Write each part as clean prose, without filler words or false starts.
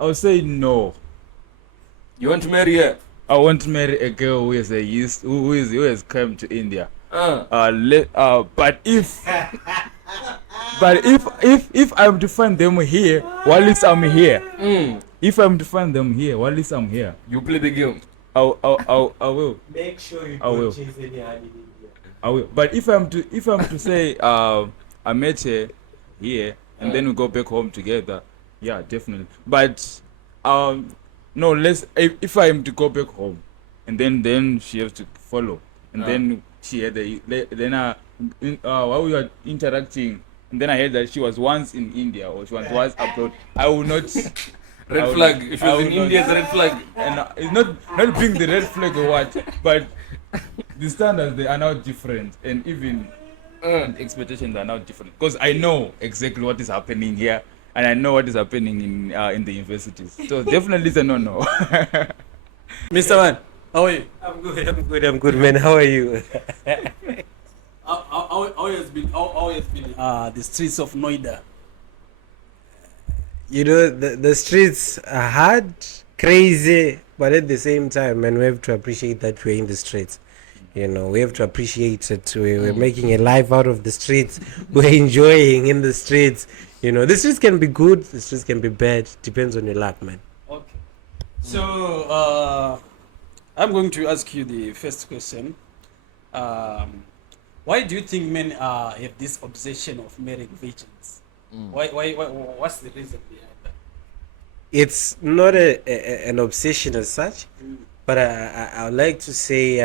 I would say no. You want to marry her? I want to marry a girl who has come to India. But if I'm to find them here, while least I'm here. If I'm to find them here, while least I'm here. You play the game. I will. Make sure you don't chase any honey in India. I will. But if I'm to say I met her here and then we go back home together, yeah, definitely. But no, if I am to go back home and then she has to follow and then she had while we were interacting and then I heard that she was once in India or she was once abroad, I will not. Red flag. If you're in India, it's a red flag. And it's not being the red flag or what, but the standards, they are now different, and even expectations are now different. Because I know exactly what is happening here, and I know what is happening in the universities. So definitely it's a no. Mr. Man, how are you? I'm good, man. How are you? How has been the streets of Noida? You know, the streets are hard, crazy, but at the same time, man, we have to appreciate that we're in the streets. You know, we have to appreciate it. We're making a life out of the streets. We're enjoying in the streets. You know, the streets can be good, the streets can be bad. Depends on your luck, man. Okay. So, I'm going to ask you the first question. Why do you think men have this obsession of marrying virgins? Why? What's the reason behind that? It's not an obsession as such, but I would like to say,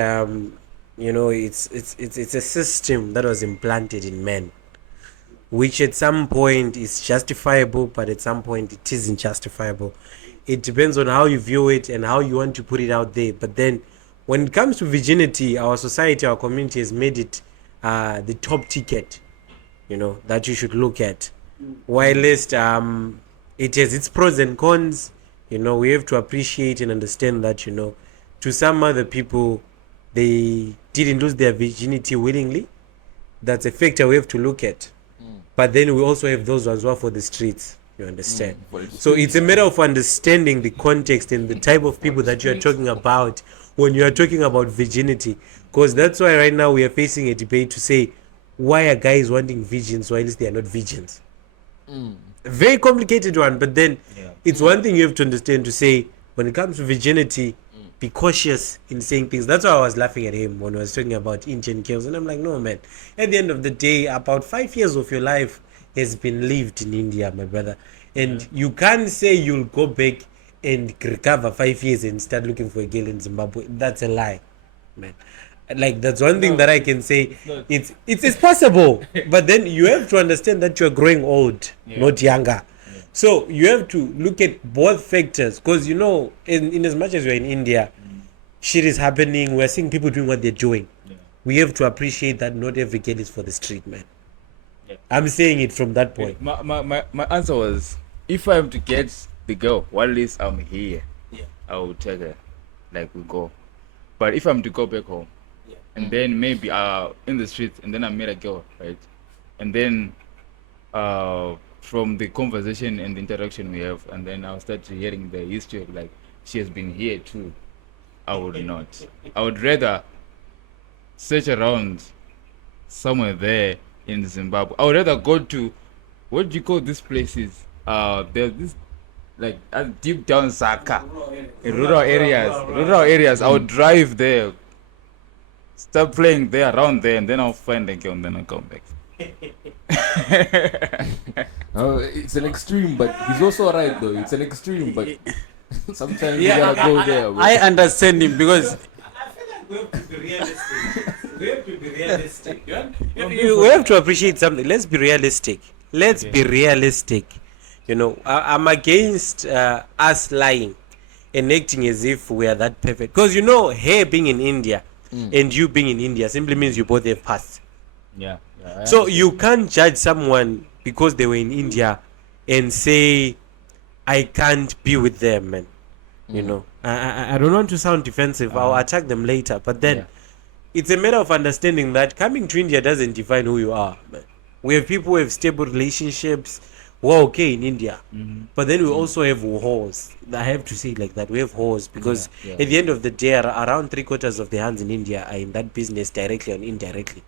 you know, it's a system that was implanted in men, which at some point is justifiable, but at some point it isn't justifiable. It depends on how you view it and how you want to put it out there. But then, when it comes to virginity, our society, our community has made it the top ticket, you know, that you should look at. While it has its pros and cons, you know, we have to appreciate and understand that, you know, to some other people, they didn't lose their virginity willingly. That's a factor we have to look at. But then we also have those ones who are for the streets, you understand? So it's a matter of understanding the context and the type of people that you're talking about when you are talking about virginity. Because that's why right now we are facing a debate to say, why are guys wanting virgins while they are not virgins? A very complicated one, but then it's one thing you have to understand to say, when it comes to virginity, be cautious in saying things. That's why I was laughing at him when I was talking about Indian girls, and I'm like, no, man. At the end of the day, about 5 years of your life has been lived in India, my brother, and you can't say you'll go back and recover 5 years and start looking for a girl in Zimbabwe. That's a lie, man. Like, that's one thing that I can say. It's possible, but then you have to understand that you're growing old, not younger. So you have to look at both factors, because, you know, in as much as we're in India, shit is happening. We're seeing people doing what they're doing. We have to appreciate that not every girl is for the street, man. I'm saying it from that point. My answer was, if I'm to get the girl, while at least I'm here, I will take her, like we go. But if I'm to go back home, and then maybe in the streets, and then I meet a girl, right? And then from the conversation and the interaction we have, and then I'll start hearing the history of, like, she has been here too. I would not. I would rather search around somewhere there in Zimbabwe. I would rather go to, what do you call these places? There's this, like, deep down Saka, in rural areas. I would drive there, start playing there, around there, and then I'll find a girl and then I'll come back. It's an extreme, but he's also right though. It's an extreme, but sometimes you gotta go there. Bro. I understand him, because I feel like we have to be realistic. We have to appreciate something. Let's be realistic. Be realistic. You know, I'm against us lying and acting as if we are that perfect. Because, you know, her being in India and you being in India simply means you both have passed. So you can't judge someone because they were in India and say, I can't be with them, man. You know, I don't want to sound defensive. I'll attack them later. But then it's a matter of understanding that coming to India doesn't define who you are, man. We have people who have stable relationships. we're okay in India. But then we also have whores. I have to say it like that. We have whores because at the end of the day, around 3/4 of the hands in India are in that business directly or indirectly.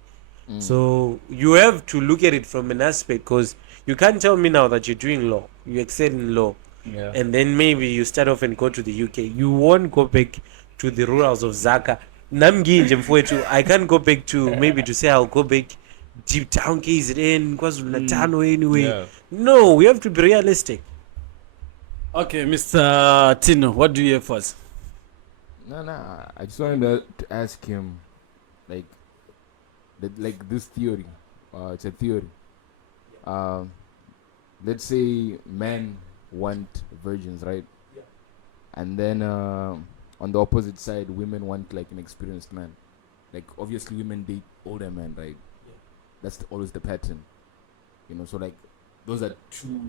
So you have to look at it from an aspect, because you can't tell me now that you're doing law, you excel in law, and then maybe you start off and go to the UK. You won't go back to the rurals of Zaka. I can't go back to maybe to say I'll go back deep down KZN, KwaZulu-Natal anyway. Yeah. No, we have to be realistic. Okay, Mr. Tino, what do you have for us? No, I just wanted to ask him, like, this theory. It's a theory. Let's say men want virgins, right? Yeah. And then on the opposite side, women want like an experienced man. Like obviously, women date older men, right? Yeah. That's always the pattern, you know. So like, those are two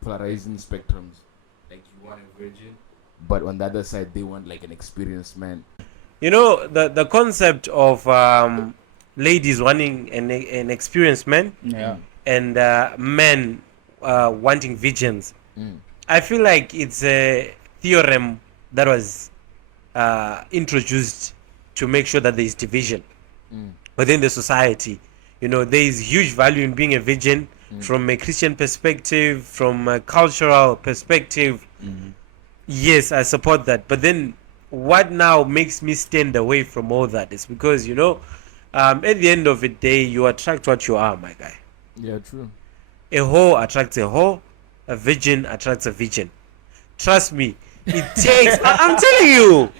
polarizing spectrums. Like you want a virgin, but on the other side, they want like an experienced man. You know, the concept of ladies wanting an experienced man and men wanting virgins. I feel like it's a theorem that was introduced to make sure that there is division within the society. You know, there is huge value in being a virgin from a Christian perspective, from a cultural perspective. Yes, I support that. But then what now makes me stand away from all that is because, you know, at the end of the day, you attract what you are, my guy. Yeah, true. A whore attracts a whore, a virgin attracts a virgin. Trust me, it takes. I'm telling you.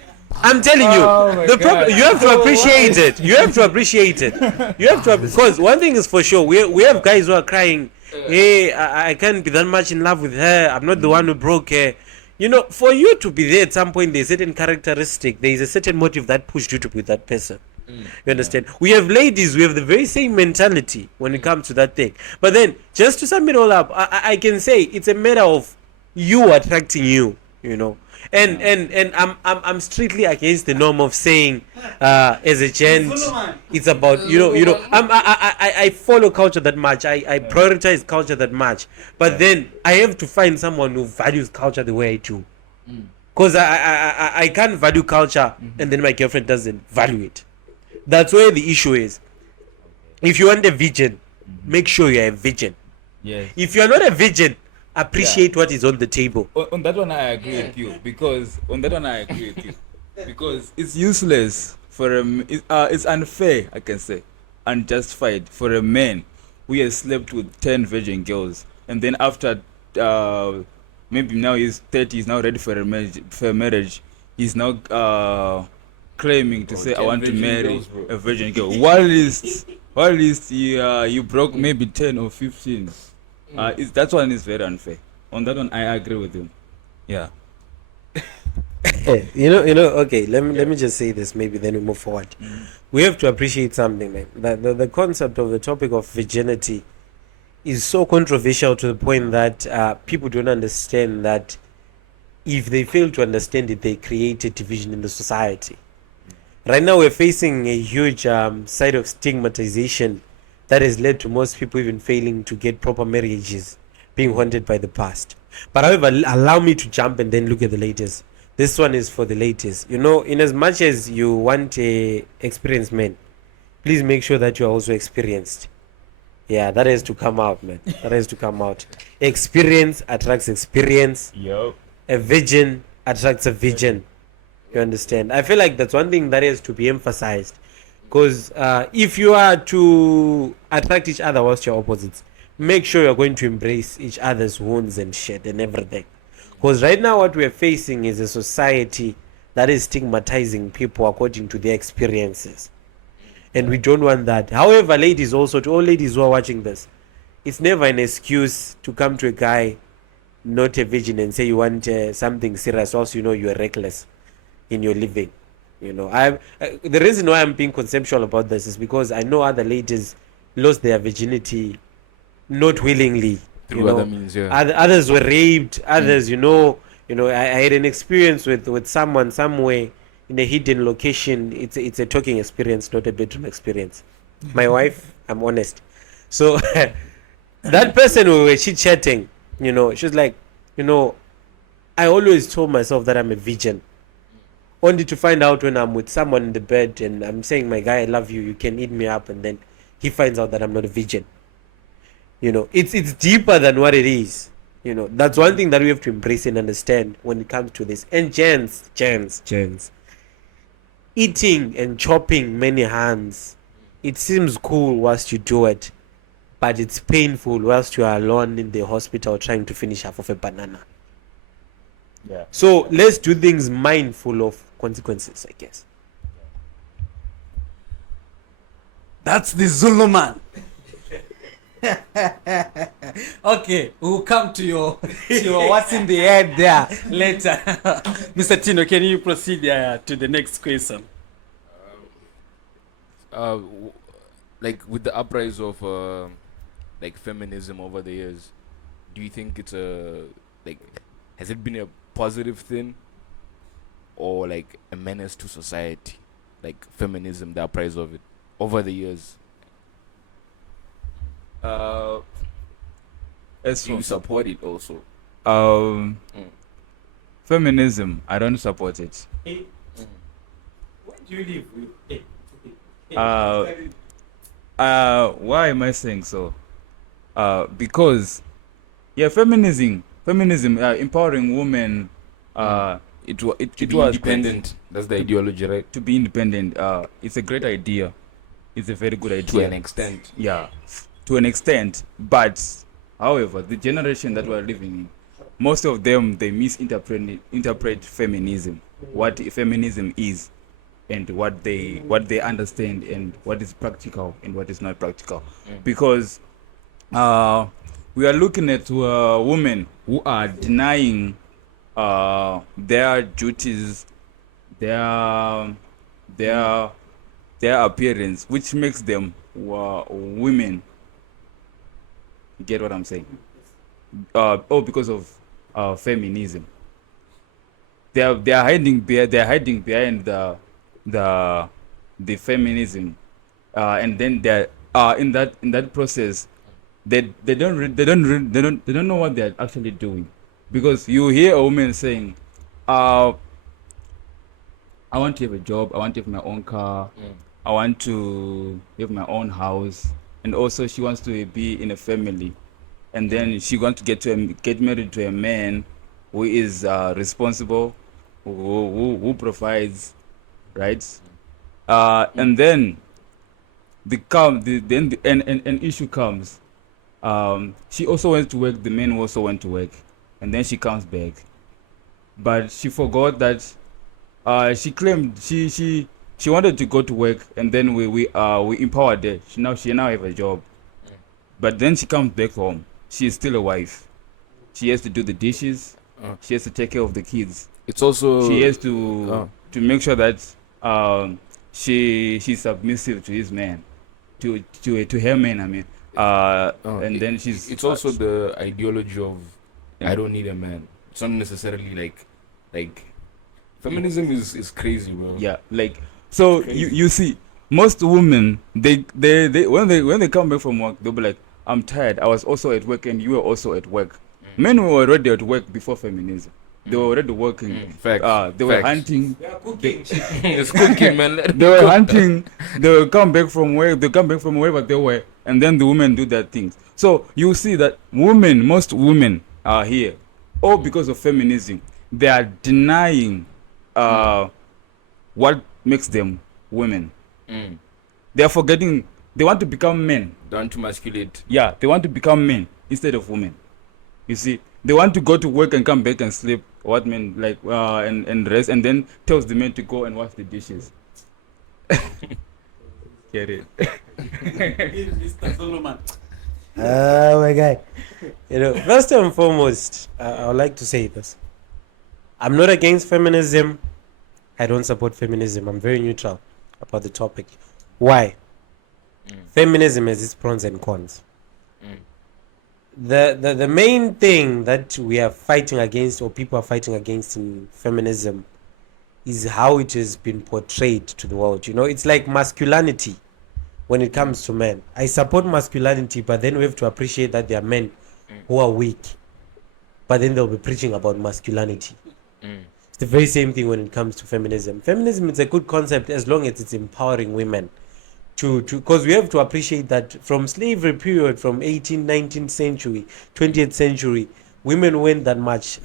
Oh The problem, you have to appreciate it. You have to appreciate it. You have to, because one thing is for sure, we have guys who are crying, hey, I can't be that much in love with her. I'm not the one who broke her. You know, for you to be there at some point, there's a certain characteristic, there is a certain motive that pushed you to be with that person. You understand? We have ladies, we have the very same mentality when it comes to that thing. But then, just to sum it all up, I can say it's a matter of you attracting you, you know. And I'm strictly against the norm of saying as a gent it's about you know I follow culture that much, I prioritize culture that much, but then I have to find someone who values culture the way I do, because I can't value culture and then my girlfriend doesn't value it. That's where the issue is. If you want a virgin, make sure you're a virgin. Yes. If you're not a virgin, appreciate what is on the table. On that one, I agree with you because it's useless for it's unfair, I can say, unjustified for a man who has slept with 10 virgin girls, and then after maybe now he's 30, he's now ready for a marriage. He's now claiming to say I want to marry a virgin girl. While least you broke maybe 10 or 15. That one is very unfair. On that one, I agree with you. Yeah. You know. Okay, let me just say this. Maybe then we move forward. We have to appreciate something, man. The concept of the topic of virginity is so controversial to the point that people don't understand that if they fail to understand it, they create a division in the society. Right now, we're facing a huge side of stigmatization that has led to most people even failing to get proper marriages, being haunted by the past. But however, allow me to jump and then look at the latest. This one is for the latest. You know, in as much as you want a experienced man, please make sure that you are also experienced. Yeah, that has to come out, man. That has to come out. Experience attracts experience. Yo. A virgin attracts a virgin. You understand? I feel like that's one thing that has to be emphasized. Because if you are to attract each other whilst you're opposites, make sure you're going to embrace each other's wounds and shit and everything. Because right now what we're facing is a society that is stigmatizing people according to their experiences. And we don't want that. However, ladies also, to all ladies who are watching this, it's never an excuse to come to a guy, not a virgin, and say you want something serious, also you know you're reckless in your living. You know, the reason why I'm being conceptual about this is because I know other ladies lost their virginity not willingly. Through other means, yeah. Others were raped. Others, you know, I had an experience with someone somewhere in a hidden location. It's a talking experience, not a bedroom experience. My wife, I'm honest. So that person we were chit-chatting, you know, she was like, you know, I always told myself that I'm a virgin. Only to find out when I'm with someone in the bed and I'm saying, my guy, I love you, you can eat me up, and then he finds out that I'm not a virgin. You know, it's deeper than what it is. You know, that's one thing that we have to embrace and understand when it comes to this. And gents, eating and chopping many hands, it seems cool whilst you do it, but it's painful whilst you are alone in the hospital trying to finish half of a banana. Yeah. So let's do things mindful of consequences, I guess. That's the Zulu man. Okay, we'll come to your what's in the head there later. Mr. Tino, can you proceed to the next question? Like with the uprise of like feminism over the years, do you think it's has it been a positive thing or like a menace to society, like feminism, the uprise of it over the years? As Do you support it also? Feminism, I don't support it. Where do you live with? Why am I saying so? Because feminism, empowering women, it To was be independent. That's the ideology, right? to be independent. It's a great idea. It's a very good idea To an extent. Yeah, to an extent. But however, the generation that we're living in, most of them, they interpret feminism, what feminism is, and what they understand, and what is practical and what is not practical. Because we are looking at women who are denying their duties, their appearance, which makes them women. You get what I'm saying? Because of feminism. They are hiding behind the feminism, and then they're in that process. They don't know what they're actually doing, because you hear a woman saying, I want to have a job, I want to have my own car, I want to have my own house, and also she wants to be in a family, and then she wants to get married to a man who is responsible, who provides, right? And then an issue comes. She also went to work. The man also went to work, and then she comes back, but she forgot that she claimed she wanted to go to work, and then we empowered her. She now have a job, but then she comes back home. She is still a wife. She has to do the dishes. She has to take care of the kids. It's also She has to make sure that she's submissive to his man, to her man. I mean, and then she's. It's also the ideology of I don't need a man. It's not necessarily like feminism is crazy, bro. Yeah, like so you see, most women they when they come back from work, they'll be like, I'm tired. I was also at work and you were also at work. Men were already at work before feminism. They were already working. Facts. They were hunting. They are cooking. It's cooking, man. They were hunting. They will come back from where they come back from wherever they were, and then the women do their things. So you see that most women are here, all because of feminism. They are denying what makes them women. They are forgetting. They want to become men. They want to masculate. Yeah, they want to become men instead of women. You see, they want to go to work and come back and sleep. What men like and rest, and then tells the men to go and wash the dishes. Get it? Mr. Solomon. My guy. You know, first and foremost, I would like to say this. I'm not against feminism. I don't support feminism. I'm very neutral about the topic. Why? Feminism has its pros and cons. The main thing that we are fighting against, or people are fighting against in feminism, is how it has been portrayed to the world. You know, it's like masculinity. when it comes to men. I support masculinity, but then we have to appreciate that there are men who are weak, but then they'll be preaching about masculinity. It's the very same thing when it comes to feminism. Feminism is a good concept as long as it's empowering women because we have to appreciate that from slavery period, from 18th, 19th century, 20th century, women weren't that much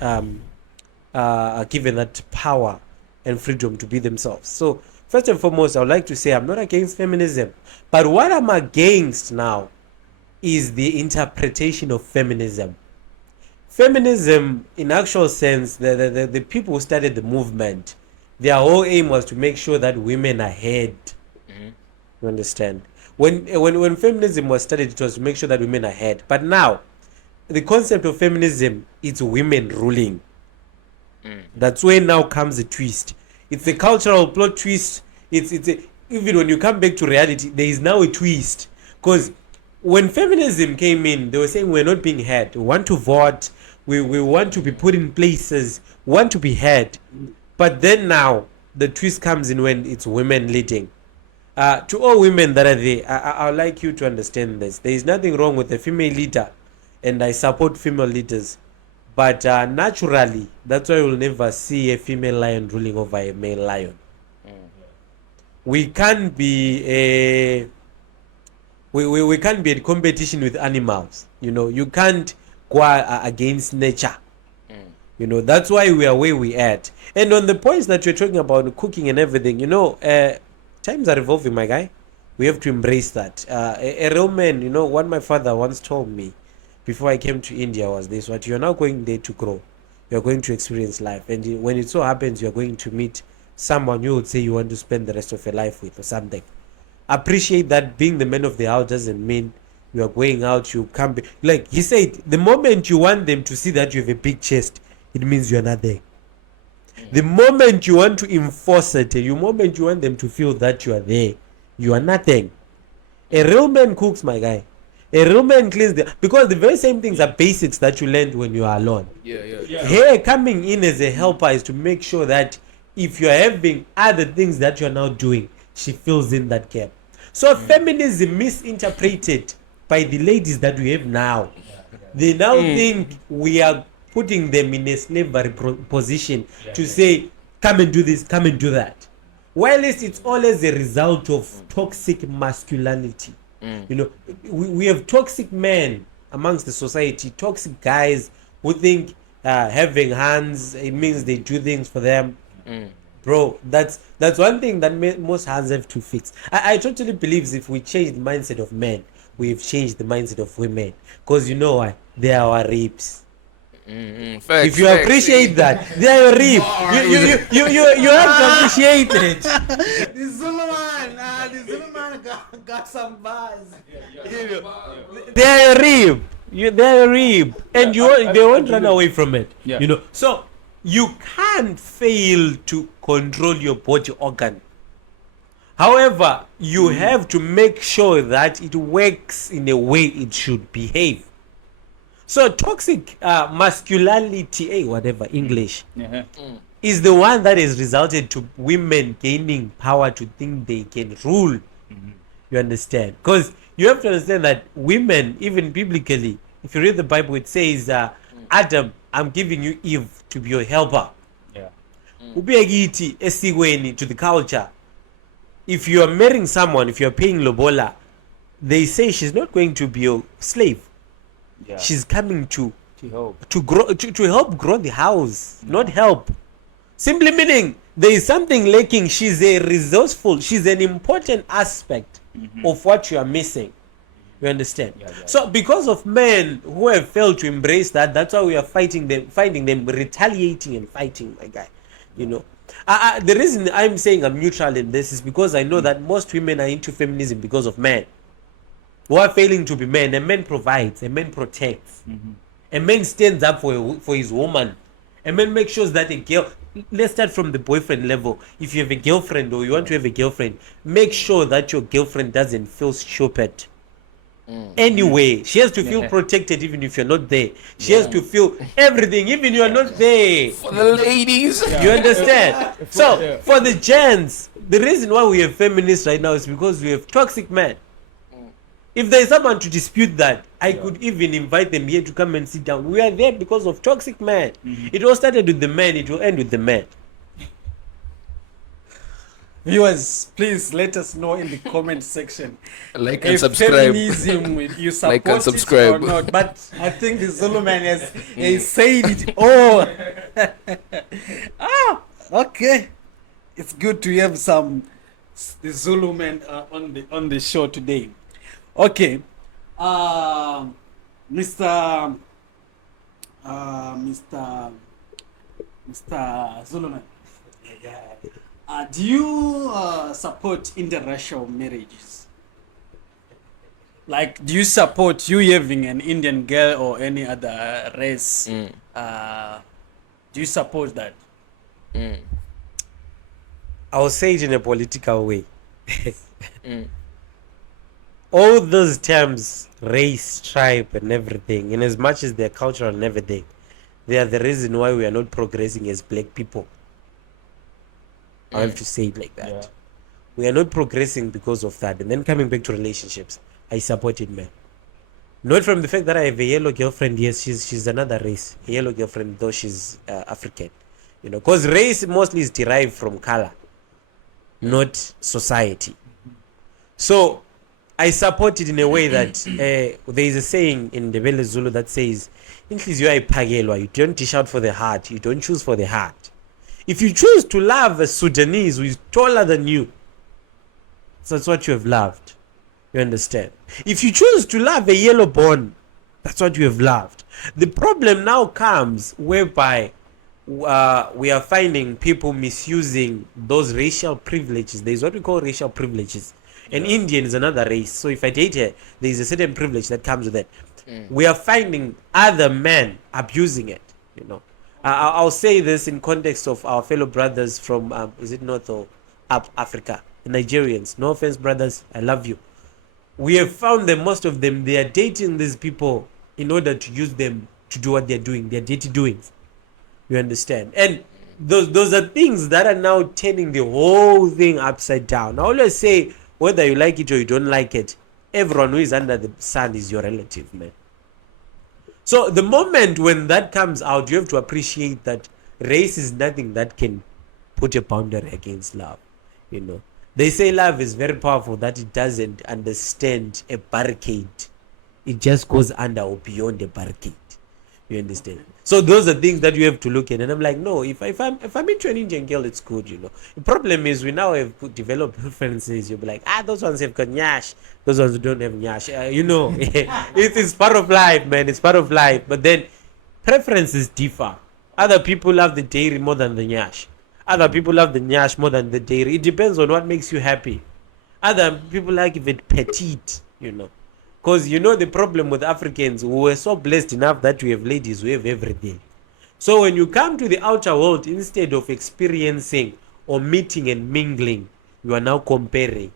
given that power and freedom to be themselves. So first and foremost, I would like to say I'm not against feminism, but what I'm against now is the interpretation of feminism. Feminism, in actual sense, the people who started the movement, their whole aim was to make sure that women are heard. You understand? When feminism was started, it was to make sure that women are heard. But now, the concept of feminism, it's women ruling. That's where now comes a twist. It's a cultural plot twist. Even when you come back to reality, there is now a twist. Because when feminism came in, they were saying we're not being heard. We want to vote. We want to be put in places. We want to be heard. But then now, the twist comes in when it's women leading. To all women that are there, I would like you to understand this. There is nothing wrong with a female leader, and I support female leaders. But naturally, that's why you'll never see a female lion ruling over a male lion. We can't be we can't be in competition with animals. You can't go against nature. That's why we are where we at. And on the points that you're talking about cooking and everything, times are evolving, my guy. We have to embrace that. A real man, what my father once told me before I came to India was this: what you're now going there to grow, you're going to experience life, and when it so happens you're going to meet someone you would say you want to spend the rest of your life with or something. Appreciate that being the man of the house doesn't mean you are going out, you can't be like he said, the moment you want them to see that you have a big chest, it means you're not there. The moment you want to enforce it, the moment you want them to feel that you are there, you are nothing. A real man cooks, my guy. A real man cleans because the very same things are basics that you learned when you are alone. Here, coming in as a helper is to make sure that if you're having other things that you're now doing, she fills in that gap. So feminism misinterpreted by the ladies that we have now. They now think we are putting them in a slavery position to say, come and do this, come and do that. While it's always a result of toxic masculinity. We have toxic men amongst the society, toxic guys who think having hands, it means they do things for them. Bro, that's one thing that most hands have to fix. I totally believe if we change the mindset of men, we've changed the mindset of women. Because you know why? They are our rapes. If you appreciate that, they are your rape. You have to appreciate it. The Zulu man got some bars. They are your rape. They are your rape, and they won't run away from it. So you can't fail to control your body organ. However, you have to make sure that it works in a way it should behave. So toxic masculinity, whatever English, is the one that has resulted to women gaining power to think they can rule. You understand? Because you have to understand that women, even biblically, if you read the Bible, it says, Adam, I'm giving you Eve to be your helper. Ubiyekiti esikweni to the culture. If you are marrying someone, if you are paying lobola, they say she's not going to be your slave. She's coming to help grow the house, not help. Simply meaning there is something lacking. She's a resourceful. She's an important aspect of what you are missing. You understand? So because of men who have failed to embrace that, that's why we are finding them retaliating and fighting, my guy. The reason I'm saying I'm neutral in this is because I know that most women are into feminism because of men who are failing to be men. A man provides, a man protects, a man stands up for his woman, a man makes sure that a girl. Let's start from the boyfriend level. If you have a girlfriend or you want to have a girlfriend, make sure that your girlfriend doesn't feel stupid. Anyway, she has to feel protected even if you're not there. She has to feel everything even you're not there. For the ladies. You understand? So for the gents, the reason why we have feminists right now is because we have toxic men If there is someone to dispute that, I could even invite them here to come and sit down. We are there because of toxic men. It all started with the men, it will end with the men. Viewers, please let us know in the comment section Like and if subscribe. feminism you support Like and it subscribe. or not. But I think the Zulu man has said it all. Okay. It's good to have the Zulu man on the show today. Okay. Mr. Mr. Zuluman, do you support interracial marriages? Like, do you support you having an Indian girl or any other race? Do you support that? I'll say it in a political way. All those terms, race, tribe, and everything, in as much as they're cultural and everything, they are the reason why we are not progressing as black people. I have to say it like that. Yeah. We are not progressing because of that. And then coming back to relationships, I support it, man. Not from the fact that I have a yellow girlfriend. Yes, she's another race. A yellow girlfriend, though she's African. You know, because race mostly is derived from color, not society. So I support it in a way that there is a saying in the Bele Zulu that says, you don't dish out for the heart, you don't choose for the heart. If you choose to love a Sudanese who is taller than you, that's what you have loved. You understand? If you choose to love a yellow bone, that's what you have loved. The problem now comes whereby we are finding people misusing those racial privileges. There's what we call racial privileges. An Indian is another race. So if I date her, there is a certain privilege that comes with it. We are finding other men abusing it. You know, I'll say this in context of our fellow brothers from is it North or Up Africa, the Nigerians. No offense, brothers, I love you. We have found that most of them, they are dating these people in order to use them to do what they're doing, their dirty doings. You understand? And those are things that are now turning the whole thing upside down. I always say, whether you like it or you don't like it, everyone who is under the sun is your relative, man. So the moment when that comes out, you have to appreciate that race is nothing that can put a boundary against love. You know, they say love is very powerful, that it doesn't understand a barricade. It just goes under or beyond a barricade. You understand? So those are things that you have to look at. And I'm like, no, if I'm into an Indian girl, it's good, you know. The problem is we now have developed preferences. You'll be like, those ones have got nyash. Those ones don't have nyash. You know, it's part of life, man. It's part of life. But then preferences differ. Other people love the dairy more than the nyash. Other people love the nyash more than the dairy. It depends on what makes you happy. Other people like it petite, you know. Because you know the problem with Africans, we were so blessed enough that we have ladies who have everything. So when you come to the outer world, instead of experiencing or meeting and mingling, you are now comparing.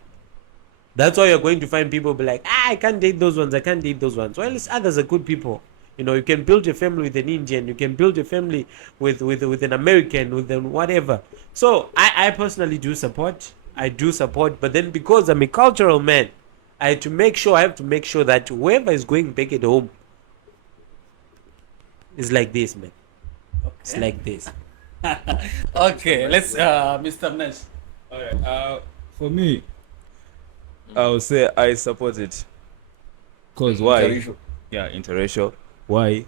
That's why you're going to find people be like, I can't date those ones, I can't date those ones. Well, others are good people. You know, you can build a family with an Indian, you can build a family with an American, with an whatever. So I personally do support. I do support, but then because I'm a cultural man, I have to make sure that whoever is going back at home is like this, man. Okay. It's like this. Okay, let's Mr. Nash. Alright, for me, I would say I support it. Cause why? Interracial. Yeah, interracial. Why?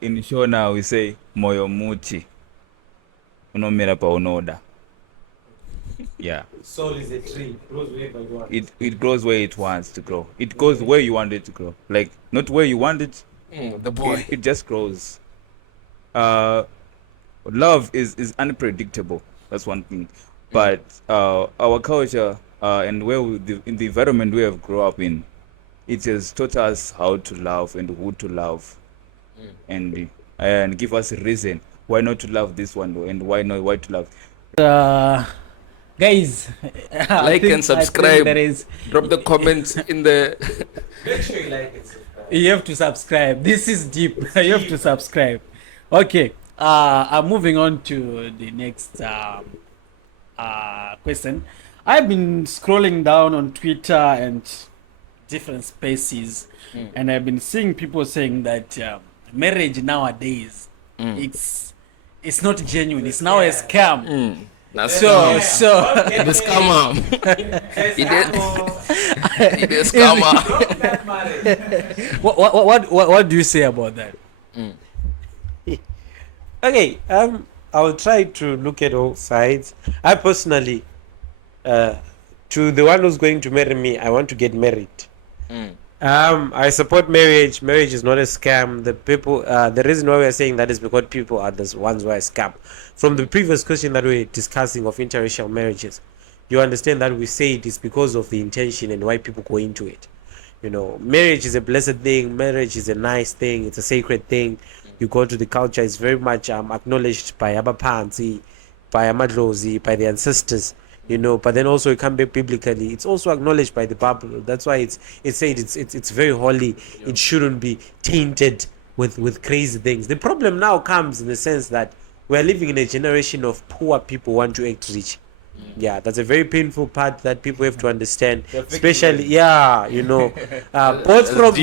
In show now we say moyo muti unomera pa unoda. Yeah. Soul is a tree. It grows wherever you want. It grows where it wants to grow. It goes where you want it to grow. Like not where you want it. The boy. It just grows. Love is unpredictable. That's one thing. But our culture and in the environment we have grown up in, it has taught us how to love and who to love, and give us a reason why not to love this one and why to love. Guys, Like and subscribe. There is. Drop the comments in the. Make sure you like it. You have to subscribe. This is deep. You have to subscribe. Okay. I'm moving on to the next question. I've been scrolling down on Twitter and different spaces, and I've been seeing people saying that marriage nowadays it's not genuine. It's now a scam. So the scammer. He did scammer. what do you say about that? Okay, I'll try to look at all sides. I personally, to the one who's going to marry me, I want to get married. I support marriage. Marriage is not a scam. The people, the reason why we are saying that is because people are the ones who are scam. From the previous question that we were discussing of interracial marriages, you understand that we say it is because of the intention and why people go into it. You know, marriage is a blessed thing. Marriage is a nice thing. It's a sacred thing. You go to the culture, it's very much acknowledged by Abapansi, by Amadlozi, by the ancestors, you know. But then also, you come back biblically, it's also acknowledged by the Bible. That's why it's said it's very holy. It shouldn't be tainted with crazy things. The problem now comes in the sense that we're living in a generation of poor people who want to act rich. Yeah, that's a very painful part that people have to understand, especially you know, both from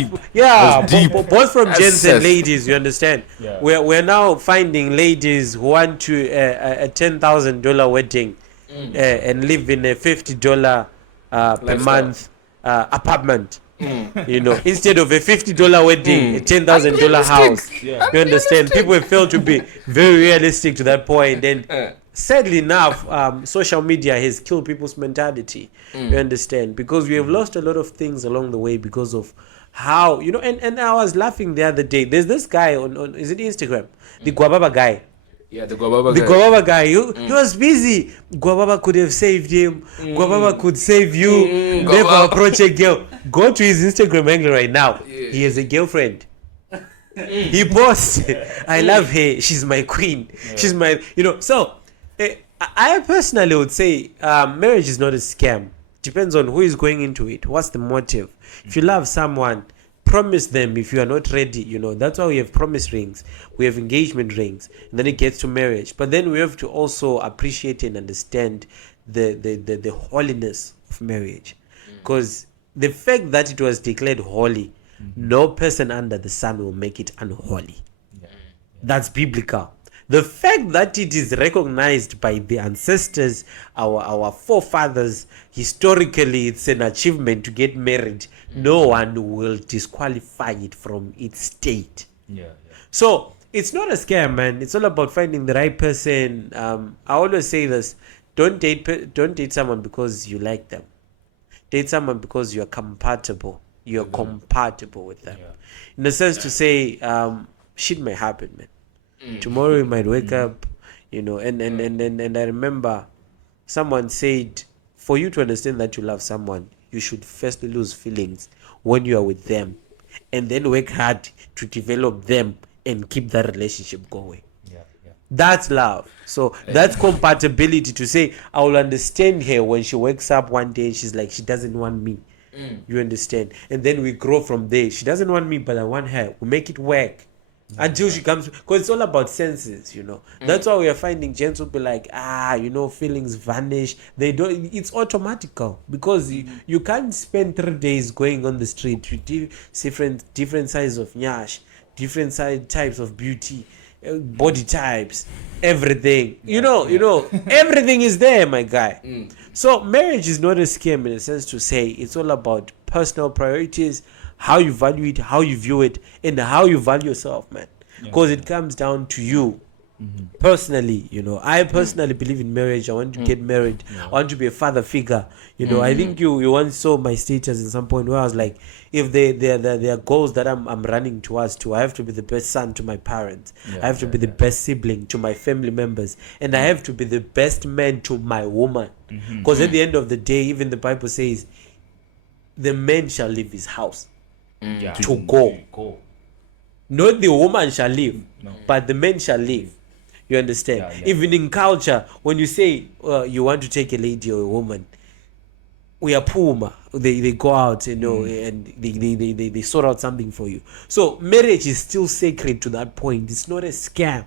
both from gents and ladies. You understand? Yeah. We're now finding ladies who want to a $10,000 wedding and live in a $50 per month apartment. You know, instead of a $50 wedding, a $10,000 house. Yeah. You understand? People have failed to be very realistic to that point, and sadly enough, social media has killed people's mentality. You understand? Because we have lost a lot of things along the way because of how, you know, and I was laughing the other day. There's this guy on is it Instagram? The Guababa guy. Yeah, the Guababa The guy. Guababa guy, he was busy. Guababa could have saved him. Guababa could save you. Never Guababa. approach a girl. Go to his Instagram angle right now. He has a girlfriend. He posts, I love her. She's my queen. She's my, you know. So, I personally would say marriage is not a scam. Depends on who is going into it. What's the motive? If you love someone, promise them. If you are not ready, you know, that's why we have promise rings, we have engagement rings, and then it gets to marriage. But then we have to also appreciate and understand the holiness of marriage, because the fact that it was declared holy, no person under the sun will make it unholy. That's biblical. The fact that it is recognized by the ancestors, our forefathers, historically, it's an achievement to get married. No one will disqualify it from its state. So it's not a scam, man. It's all about finding the right person. I always say this: don't date someone because you like them. Date someone because you're compatible. You're compatible with them. In the sense to say, shit may happen, man. Tomorrow you might wake up, you know, and I remember someone said, for you to understand that you love someone, you should first lose feelings when you are with them, and then work hard to develop them and keep that relationship going. That's love. So that's compatibility, to say I will understand her when she wakes up one day and she's like, she doesn't want me. You understand? And then we grow from there. She doesn't want me, but I want her. We make it work until she comes, because it's all about senses, you know. That's why we are finding gents will be like, you know, feelings vanish. They don't, it's automatical, because you can't spend 3 days going on the street with different sizes of nyash, different types of beauty, body types, everything, you know, everything is there, my guy. So marriage is not a scam in a sense to say. It's all about personal priorities, how you value it, how you view it, and how you value yourself, man. Because it comes down to you personally. You know, I personally believe in marriage. I want to get married. I want to be a father figure. You know, I think you once saw my status at some point where I was like, if there are goals that I'm running towards I have to be the best son to my parents. I have to be the best sibling to my family members, and I have to be the best man to my woman. Because at the end of the day, even the Bible says, the man shall leave his house to go. Not the woman shall leave, but the man shall leave. You understand? Even in culture, when you say you want to take a lady or a woman, we are poor. They go out, you know, and they sort out something for you. So marriage is still sacred to that point. It's not a scam.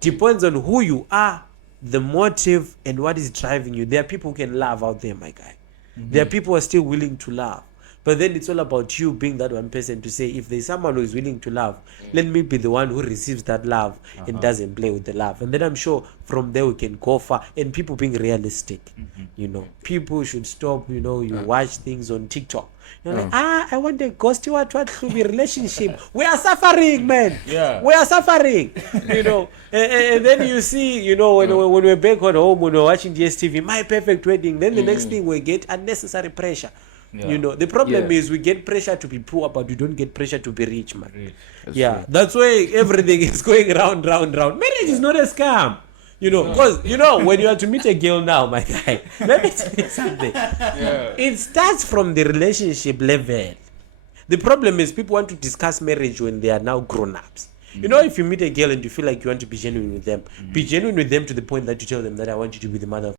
Depends on who you are, the motive, and what is driving you. There are people who can love out there, my guy. There are people who are still willing to love. But then it's all about you being that one person to say, if there's someone who is willing to love, let me be the one who receives that love and doesn't play with the love. And then I'm sure from there we can go far. And people being realistic, you know, people should stop, you know, you watch things on TikTok. You're like, I want a ghosty what to be relationship. We are suffering, man. Yeah. We are suffering, you know. And then you see, you know, when we're back at home, when we're watching DSTV, My Perfect Wedding, then the next thing we get unnecessary pressure. Yeah. You know, the problem Yeah. is we get pressure to be poor, but we don't get pressure to be rich, man. Rich. Yeah, that's why everything is going round. Marriage is not a scam. You know, because, you know, when you are to meet a girl now, my guy, let me tell you something. It starts from the relationship level. The problem is people want to discuss marriage when they are now grown-ups. You know, if you meet a girl and you feel like you want to be genuine with them, be genuine with them to the point that you tell them that I want you to be the mother of